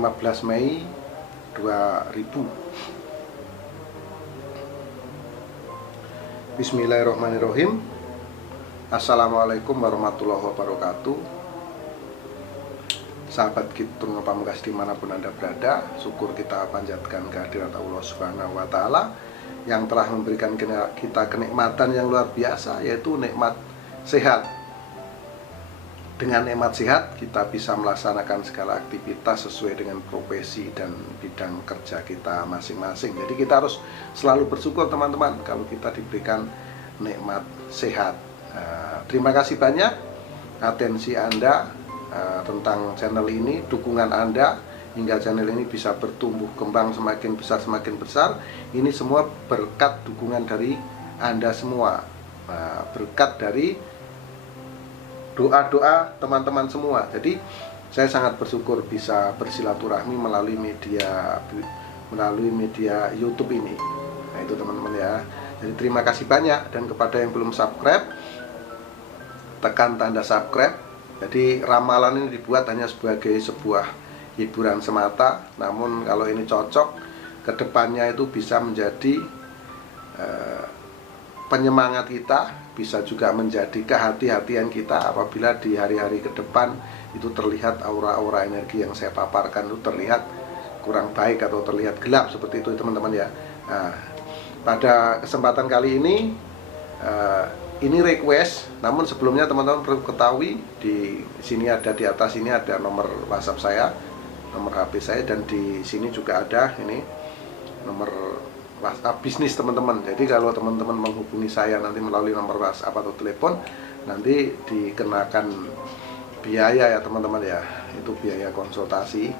15 Mei 2000. Bismillahirrahmanirrahim. Assalamualaikum warahmatullahi wabarakatuh. Sahabat Kitung Pamungkas dimanapun Anda berada, syukur kita panjatkan kehadirat Allah Subhanahu wa Ta'ala yang telah memberikan kita kenikmatan yang luar biasa, yaitu nikmat sehat. Dengan nikmat sehat kita bisa melaksanakan segala aktivitas sesuai dengan profesi dan bidang kerja kita masing-masing. Jadi kita harus selalu bersyukur teman-teman kalau kita diberikan nikmat sehat. Terima kasih banyak atensi Anda tentang channel ini, dukungan Anda hingga channel ini bisa bertumbuh kembang semakin besar. Ini semua berkat dukungan dari Anda semua, berkat dari doa-doa teman-teman semua. Jadi saya sangat bersyukur bisa bersilaturahmi melalui media YouTube ini. Nah itu teman-teman ya. Jadi terima kasih banyak, dan kepada yang belum subscribe, tekan tanda subscribe. Jadi ramalan ini dibuat hanya sebagai sebuah hiburan semata, namun kalau ini cocok, kedepannya itu bisa menjadi penyemangat kita, bisa juga menjadi kehati-hatian kita apabila di hari-hari ke depan itu terlihat aura-aura energi yang saya paparkan itu terlihat kurang baik atau terlihat gelap seperti itu teman-teman ya. Nah, pada kesempatan kali ini request, namun sebelumnya teman-teman perlu ketahui di sini ada, di atas ini ada nomor WhatsApp saya, nomor HP saya, dan di sini juga ada ini nomor WhatsApp bisnis teman-teman. Jadi kalau teman-teman menghubungi saya nanti melalui nomor WhatsApp atau telepon, nanti dikenakan biaya ya teman-teman ya, itu biaya konsultasi.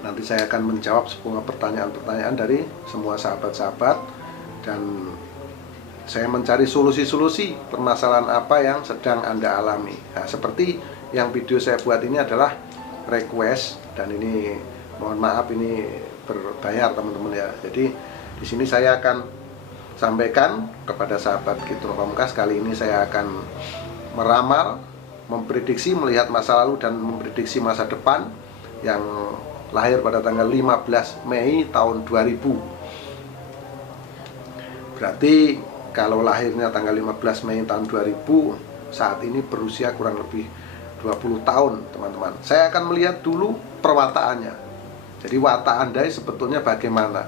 Nanti saya akan menjawab semua pertanyaan-pertanyaan dari semua sahabat-sahabat, dan saya mencari solusi-solusi permasalahan apa yang sedang Anda alami. Nah, seperti yang video saya buat ini adalah request, dan ini mohon maaf ini berbayar teman-teman ya. Jadi di sini saya akan sampaikan kepada sahabat Kitung Pamungkas, kali ini saya akan meramal, memprediksi, melihat masa lalu dan memprediksi masa depan yang lahir pada tanggal 15 Mei tahun 2000. Berarti kalau lahirnya tanggal 15 Mei tahun 2000, saat ini berusia kurang lebih 20 tahun teman-teman. Saya akan melihat dulu perwataannya. Jadi watak Anda sebetulnya bagaimana.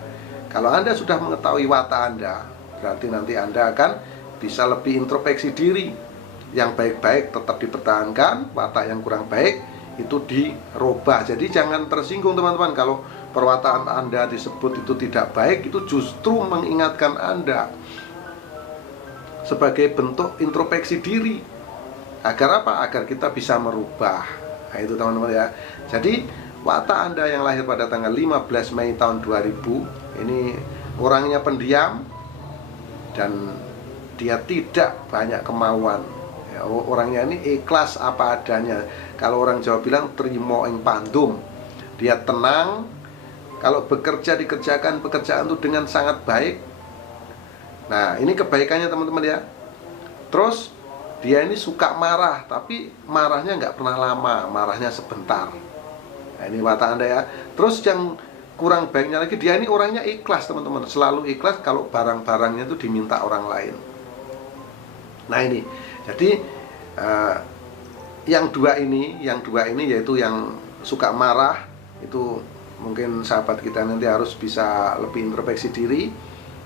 Kalau Anda sudah mengetahui watak Anda, berarti nanti Anda akan bisa lebih introspeksi diri. Yang baik-baik tetap dipertahankan, watak yang kurang baik itu dirubah. Jadi jangan tersinggung teman-teman kalau perwataan Anda disebut itu tidak baik, itu justru mengingatkan Anda sebagai bentuk introspeksi diri. Agar apa? Agar kita bisa merubah. Nah itu teman-teman ya. Jadi watak Anda yang lahir pada tanggal 15 Mei tahun 2000 ini orangnya pendiam dan dia tidak banyak kemauan ya, orangnya ini ikhlas apa adanya. Kalau orang Jawa bilang trimo ing pandum. Dia tenang. Kalau bekerja dikerjakan pekerjaan itu dengan sangat baik. Nah ini kebaikannya teman-teman ya. Terus dia ini suka marah, tapi marahnya nggak pernah lama, marahnya sebentar. Nah ini watak Anda ya. Terus yang kurang baiknya lagi, dia ini orangnya ikhlas teman-teman. Selalu ikhlas kalau barang-barangnya itu diminta orang lain. Nah ini, jadi yang dua ini yaitu yang suka marah, itu mungkin sahabat kita nanti harus bisa lebih introspeksi diri.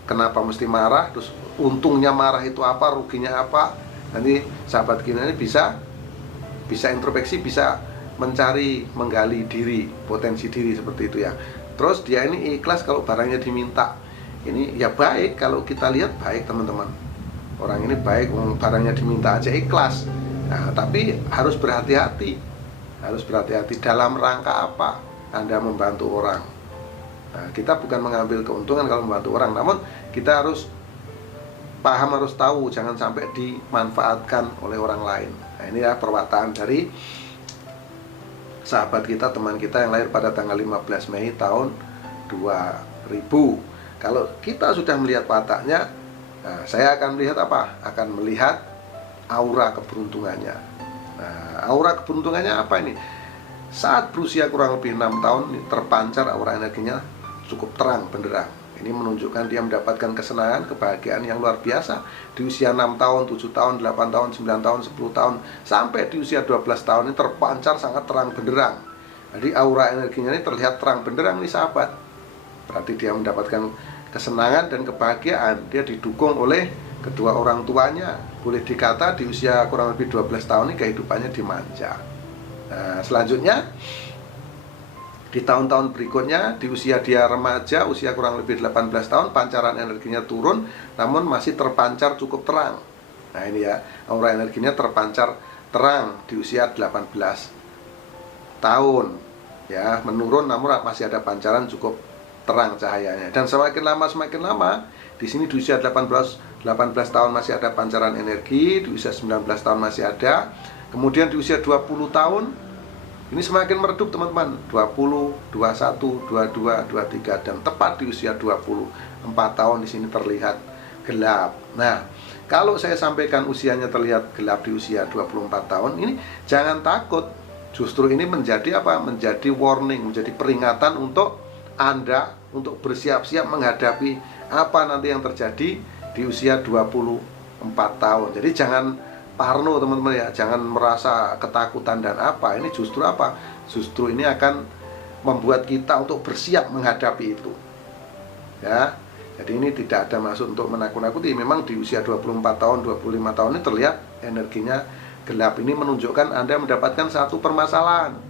Kenapa mesti marah? Terus untungnya marah itu apa? Ruginya apa? Nanti sahabat kita ini bisa introspeksi, bisa mencari, menggali diri, potensi diri seperti itu ya. Terus dia ini ikhlas kalau barangnya diminta. Ini ya baik, kalau kita lihat baik teman-teman. Orang ini baik, barangnya diminta aja ikhlas. Nah, tapi harus berhati-hati. Harus berhati-hati dalam rangka apa Anda membantu orang. Nah, kita bukan mengambil keuntungan kalau membantu orang, namun kita harus paham, harus tahu, jangan sampai dimanfaatkan oleh orang lain. Nah ini ya perwataan dari sahabat kita, teman kita yang lahir pada tanggal 15 Mei tahun 2000. Kalau kita sudah melihat wataknya, nah, saya akan melihat apa? Akan melihat aura keberuntungannya. Nah, aura keberuntungannya apa ini? saat berusia kurang lebih 6 tahun terpancar aura energinya cukup terang benderang. Ini menunjukkan dia mendapatkan kesenangan, kebahagiaan yang luar biasa. Di usia 6 tahun, 7 tahun, 8 tahun, 9 tahun, 10 tahun, sampai di usia 12 tahun ini terpancar sangat terang benderang. Jadi aura energinya ini terlihat terang benderang nih sahabat. Berarti dia mendapatkan kesenangan dan kebahagiaan. Dia didukung oleh kedua orang tuanya. Boleh dikata di usia kurang lebih 12 tahun ini kehidupannya dimanja. Nah, selanjutnya di tahun-tahun berikutnya, di usia dia remaja, usia kurang lebih 18 tahun, pancaran energinya turun, namun masih terpancar cukup terang. Nah ini ya, aura energinya terpancar terang di usia 18 tahun. Ya, menurun namun masih ada pancaran cukup terang cahayanya. Dan semakin lama, di sini di usia 18 tahun masih ada pancaran energi, di usia 19 tahun masih ada. Kemudian di usia 20 tahun ini semakin meredup teman-teman, 20, 21, 22, 23, dan tepat di usia 24 tahun di sini terlihat gelap. Nah, kalau saya sampaikan usianya terlihat gelap di usia 24 tahun, ini jangan takut. Justru ini menjadi apa? Menjadi warning, menjadi peringatan untuk Anda untuk bersiap-siap menghadapi apa nanti yang terjadi di usia 24 tahun. Jadi jangan parno teman-teman ya, jangan merasa ketakutan dan apa. Ini justru apa? Justru ini akan membuat kita untuk bersiap menghadapi itu. Ya. Jadi ini tidak ada maksud untuk menakut-nakuti. Memang di usia 24 tahun, 25 tahun ini terlihat energinya gelap. Ini menunjukkan Anda mendapatkan satu permasalahan.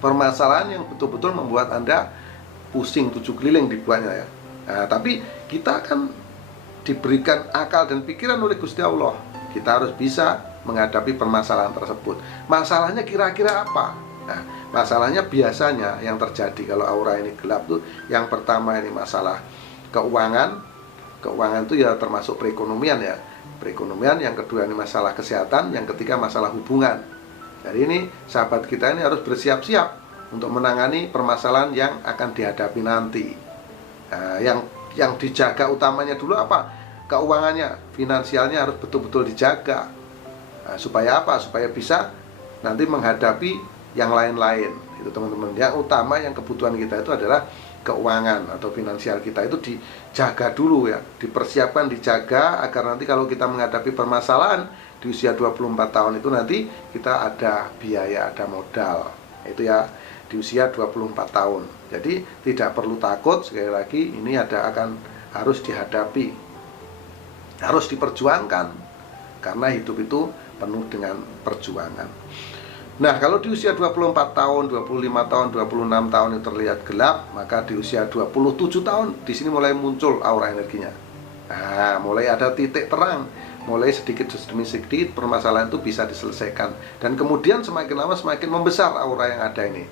Permasalahan yang betul-betul membuat Anda pusing 7 keliling dibuatnya ya. Nah, tapi kita akan diberikan akal dan pikiran oleh Gusti Allah. Kita harus bisa menghadapi permasalahan tersebut. Masalahnya kira-kira apa? Nah, masalahnya biasanya yang terjadi kalau aura ini gelap tuh, yang pertama ini masalah keuangan. Keuangan itu ya termasuk perekonomian ya. Perekonomian, yang kedua ini masalah kesehatan, yang ketiga masalah hubungan. Jadi ini sahabat kita ini harus bersiap-siap untuk menangani permasalahan yang akan dihadapi nanti. Nah, yang dijaga utamanya dulu apa? Keuangannya, finansialnya harus betul-betul dijaga. Nah, supaya apa? Supaya bisa nanti menghadapi yang lain-lain. Itu teman-teman. Yang utama, yang kebutuhan kita itu adalah keuangan atau finansial kita itu dijaga dulu ya, dipersiapkan, dijaga agar nanti kalau kita menghadapi permasalahan di usia 24 tahun itu nanti kita ada biaya, ada modal. Itu ya di usia 24 tahun. Jadi tidak perlu takut, sekali lagi ini harus dihadapi, harus diperjuangkan, karena hidup itu penuh dengan perjuangan. Nah, kalau di usia 24 tahun, 25 tahun, 26 tahun itu terlihat gelap, maka di usia 27 tahun di sini mulai muncul aura energinya. Nah, mulai ada titik terang, mulai sedikit demi sedikit permasalahan itu bisa diselesaikan. Dan kemudian semakin lama semakin membesar aura yang ada ini.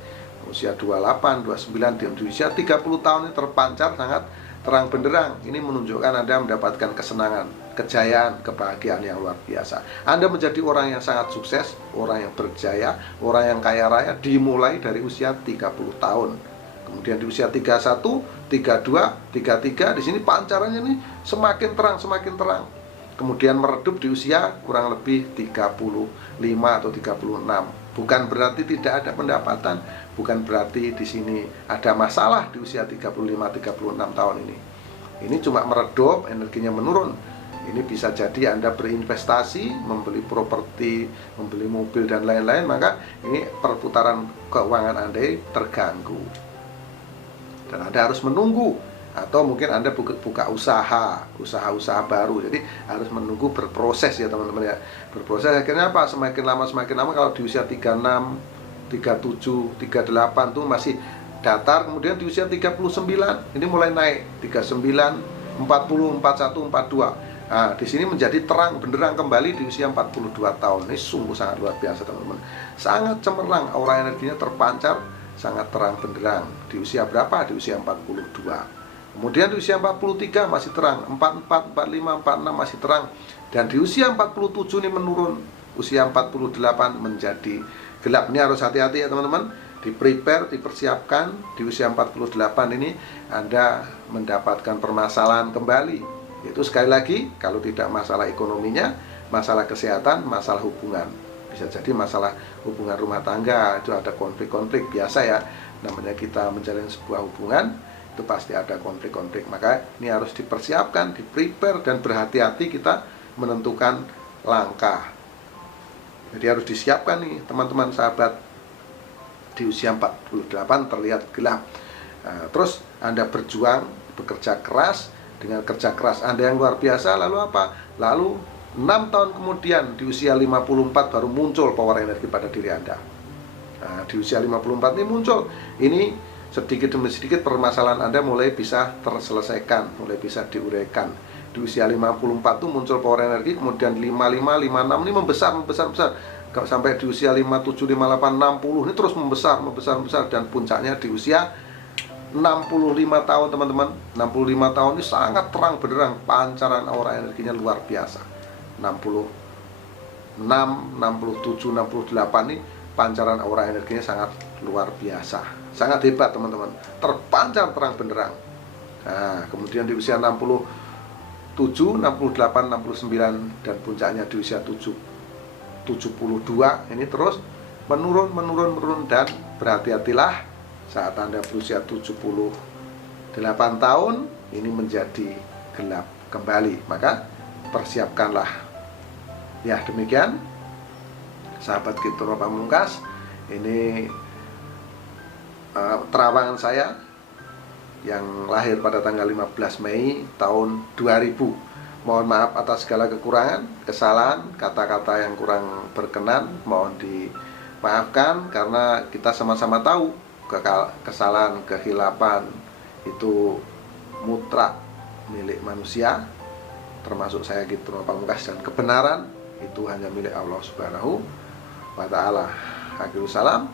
Usia 28, 29, di usia 30 tahun ini terpancar sangat terang benderang. Ini menunjukkan Anda mendapatkan kesenangan, kejayaan, kebahagiaan yang luar biasa. Anda menjadi orang yang sangat sukses, orang yang berjaya, orang yang kaya raya dimulai dari usia 30 tahun. Kemudian di usia 31, 32, 33 di sini pancarannya ini semakin terang, semakin terang. Kemudian meredup di usia kurang lebih 35 atau 36. Bukan berarti tidak ada pendapatan, bukan berarti di sini ada masalah di usia 35-36 tahun ini. Ini cuma meredup, energinya menurun. Ini bisa jadi Anda berinvestasi, membeli properti, membeli mobil dan lain-lain, maka ini perputaran keuangan Anda terganggu. Dan Anda harus menunggu, atau mungkin Anda buka usaha baru. Jadi harus menunggu, berproses ya teman-teman ya. Berproses akhirnya apa? Semakin lama kalau di usia 36, 37, 38 tuh masih datar, kemudian di usia 39 ini mulai naik 39, 40, 41, 42. Nah, di sini menjadi terang benderang kembali di usia 42 tahun. Ini sungguh sangat luar biasa teman-teman. Sangat cemerlang, aura energinya terpancar sangat terang benderang. Di usia berapa? Di usia 42. Kemudian di usia 43 masih terang, 44, 45, 46 masih terang. Dan di usia 47 ini menurun, usia 48 menjadi gelap. Ini harus hati-hati ya teman-teman. Di-prepare, dipersiapkan. Di usia 48 ini Anda mendapatkan permasalahan kembali. Itu sekali lagi, kalau tidak masalah ekonominya, masalah kesehatan, masalah hubungan. Bisa jadi masalah hubungan rumah tangga, itu ada konflik-konflik biasa ya. Namanya kita menjalin sebuah hubungan, itu pasti ada konflik-konflik. Maka ini harus dipersiapkan, di-prepare, dan berhati-hati kita menentukan langkah. Jadi harus disiapkan nih teman-teman sahabat. Di usia 48 terlihat gelap. Terus Anda berjuang, bekerja keras. Dengan kerja keras Anda yang luar biasa, lalu apa? Lalu 6 tahun kemudian di usia 54 baru muncul power energi pada diri Anda. Di usia 54 ini muncul. Ini sedikit demi sedikit permasalahan Anda mulai bisa terselesaikan, mulai bisa diuraikan. Di usia 54 itu muncul power energi, kemudian 55, 56 ini membesar. Sampai di usia 57, 58, 60 ini terus membesar, dan puncaknya di usia 65 tahun teman-teman. 65 tahun ini sangat terang benderang, pancaran aura energinya luar biasa. 66, 67, 68 ini pancaran aura energinya sangat luar biasa, sangat hebat teman-teman, terpancar terang benderang. Kemudian di usia 67, 68, 69, dan puncaknya di usia 72 ini terus menurun, dan berhati-hatilah saat Anda berusia 78 tahun ini menjadi gelap kembali. Maka persiapkanlah. Ya, demikian sahabat Kitro Pamungkas, ini terawangan saya yang lahir pada tanggal 15 Mei tahun 2000. Mohon maaf atas segala kekurangan, kesalahan, kata-kata yang kurang berkenan, mohon dimaafkan, karena kita sama-sama tahu kesalahan, kehilapan itu mutlak milik manusia, termasuk saya Kitro Pamungkas, dan kebenaran itu hanya milik Allah Subhanahu wa ta'ala. Akhirul salam.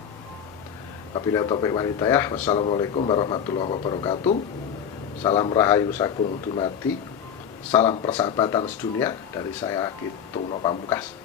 Wabillahi taufiq wal hidayah. Wassalamualaikum warahmatullahi wabarakatuh. Salam rahayu sagung dumadi. Salam persahabatan sedunia dari saya Kitro Pamungkas.